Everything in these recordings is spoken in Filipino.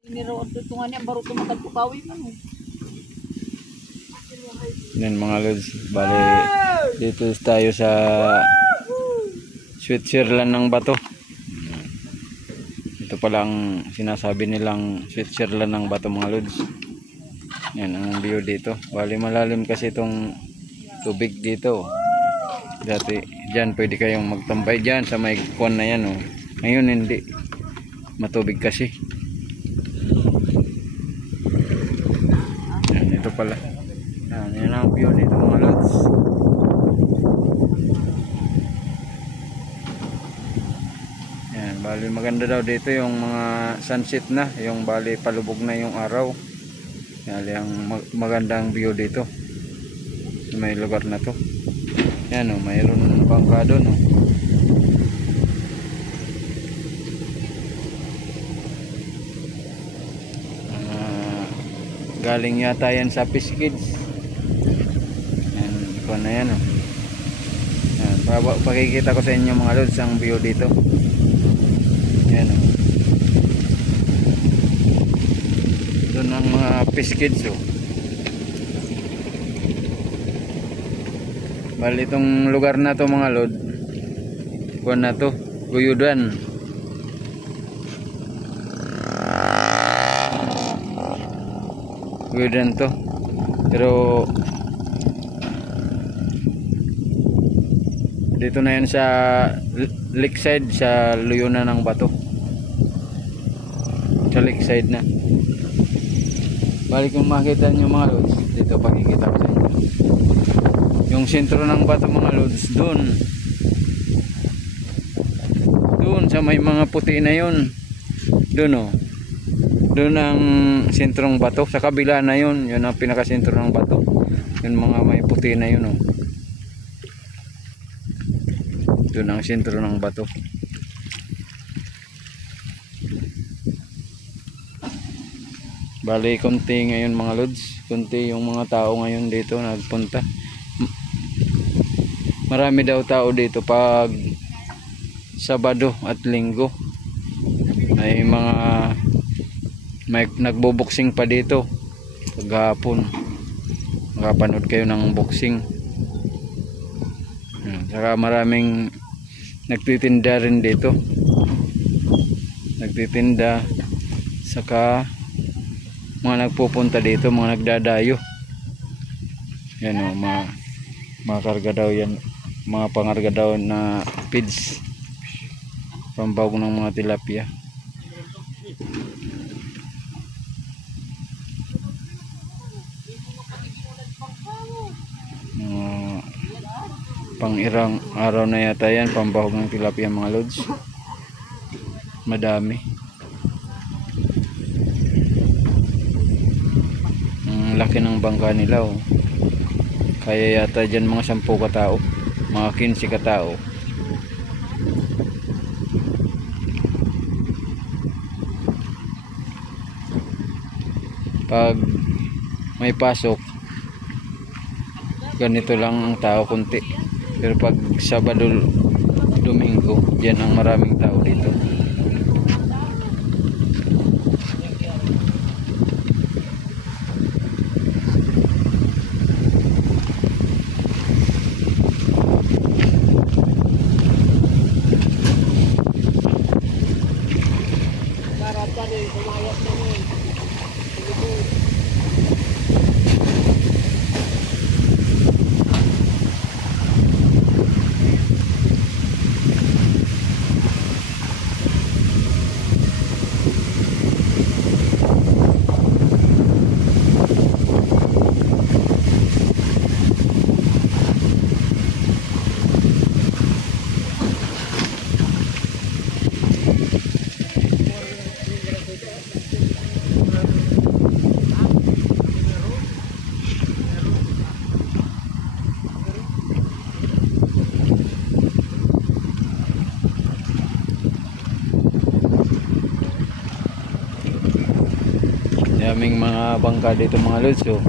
Ini raw at tungan niya baro tumagal tukawi man. Yan mga lods, bali dito tayo sa Switzerland ng bato. Ito pala ang sinasabi nilang Switzerland ng bato mga lods. Yan ang view dito. Bali malalim kasi itong tubig dito. Dati dyan pwede kayong magtambay dyan sa may kuwan na yan. Oh. Ngayon hindi. Matubig kasi. Yan, ito pala. Yan ang view nito mga lods. Yan, bali maganda daw dito yung mga sunset na. Yung bali palubog na yung araw. Yan ang magandang view dito. May lugar na to. Yan o, mayroon bangka doon o. Galing yata yan sa Fish Kids. Yan, ikaw na yan o. Yan, pakikita ko sa inyo mga lods ang view dito. Yan o. Doon ang mga Fish Kids o. Bali itong lugar na to mga lod, kuwan na to, Guyudan. Guyudan to. Pero dito na yan sa lakeside, sa luyunan ng bato. Sa lakeside na. Bali kung makita nyo mga lods, dito pakikita ko sa inyo. Yung sentro ng bato mga lods, doon sa may mga puti na yun, doon o, doon ang sentrong bato. Sa kabila na yun, yun ang pinakasentro ng bato, yun mga may puti na yun o, doon ang sentro ng bato. Bali konti ngayon mga lods, konti yung mga tao ngayon dito nagpunta. Marami daw tao dito pag Sabado at Linggo. May nagbo-boxing pa dito paghapon. Makapanood kayo ng boxing. Saka maraming nagtitinda rin dito. Nagtitinda. Saka mga nagpupunta dito, mga nagdadayo. Yan o, mga karga daw yan. Mga pangarga daw na feeds, pambawag ng mga tilapia. Pang irang araw na yata yan, pambawag ng tilapia mga lods. Madami. Ang laki ng bangka nila oh. Kaya yata dyan mga 10 katao, mga 15 katao. Pag may pasok, ganito lang ang tao, kunti. Pero pag Sabado, Domingo, dyan ang maraming tao dito. Daming mga bangka dito mga lods. So,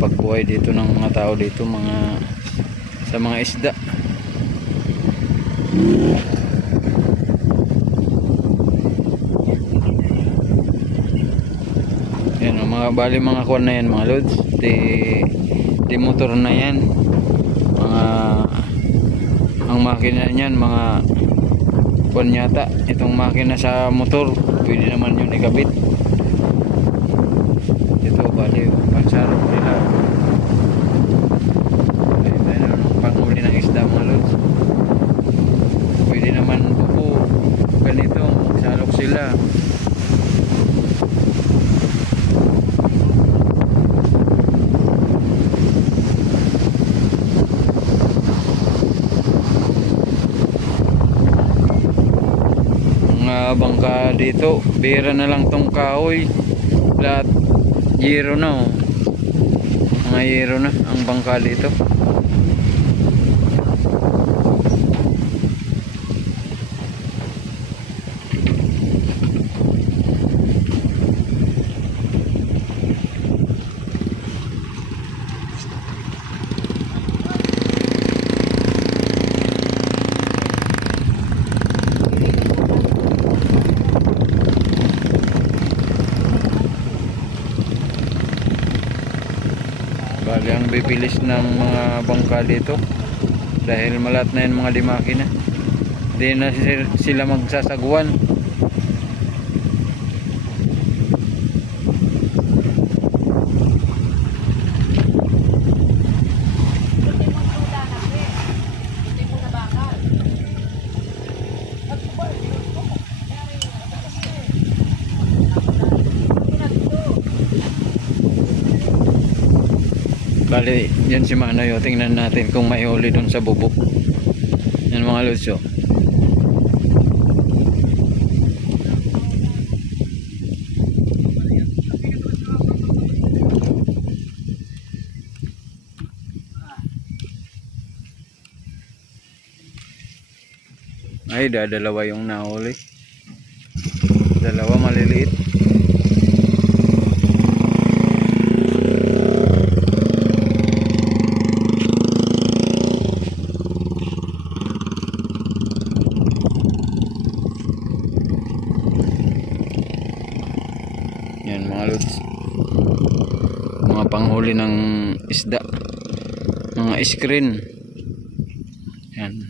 pagbuhay dito ng mga tao dito, sa mga isda. mga bali mga kuwan na yan mga lods, di motor na yan, mga ang makina niyan mga kuwan yata, itong makina sa motor pwede naman yun ikabit. Ito bali pansarap nila, ayun, panghuli ng isda mga lods. Pwede naman po ganito, salok sila. Mga bangka dito, bira na lang tong kahoy, lahat yero na, oh. Mga yero na ang bangka dito. Bali ang bibilis ng mga bangka dito dahil malat na yan mga limakina, hindi na sila magsasagwan. Bali, yan si Manoy, tingnan natin kung may huli dun sa bubok. Yan mga lods, oh. Ay, dalawa yung nahuli. Dalawa maliliit. Yan mga lods, mga panghuli ng isda, mga screen. Yan.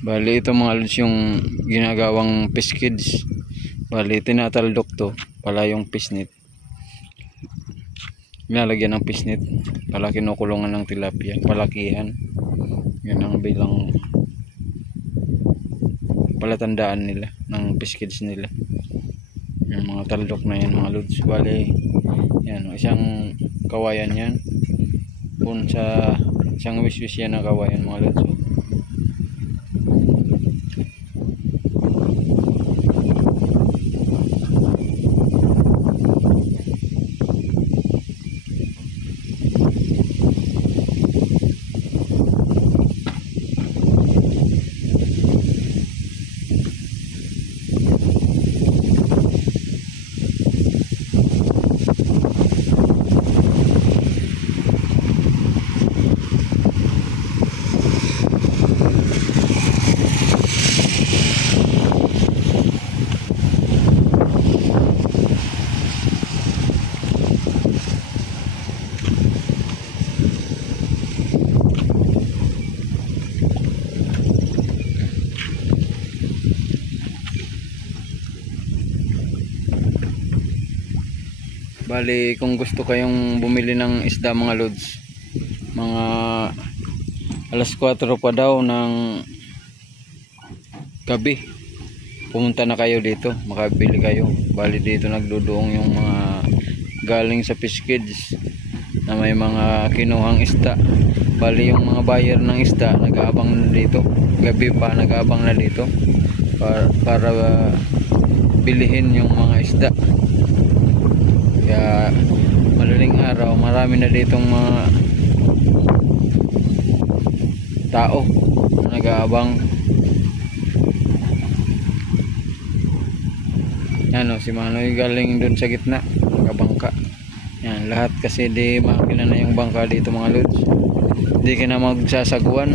Bali ito mga lods yung ginagawang fish kids. Bali tinataldok to pala yung fish net, nilalagyan ng fish net pala, kinukulungan ng tilapia, palakihan. Yan ang bilang palatandaan nila ng fish kids nila, yung mga taldok na yan mga lods. Bali yan, isang kawayan yan kung sa isang wiswis yan na kawayan mga lods. Bali kung gusto kayong bumili ng isda mga lods, mga alas 4 pa daw ng gabi, pumunta na kayo dito, makabili kayo. Bali dito nagduduong yung mga galing sa fish kids na may mga kinuhang isda. Bali yung mga buyer ng isda nag-aabang na dito, gabi pa nag-aabang na dito para bilihin yung mga isda. Kaya madaling araw marami na ditong mga tao na nag-aabang. Yan o, si Manoy galing dun sa gitna, nakabangka. Yan, lahat kasi di makina na yung bangka dito mga lods. Di ka na magsasaguan.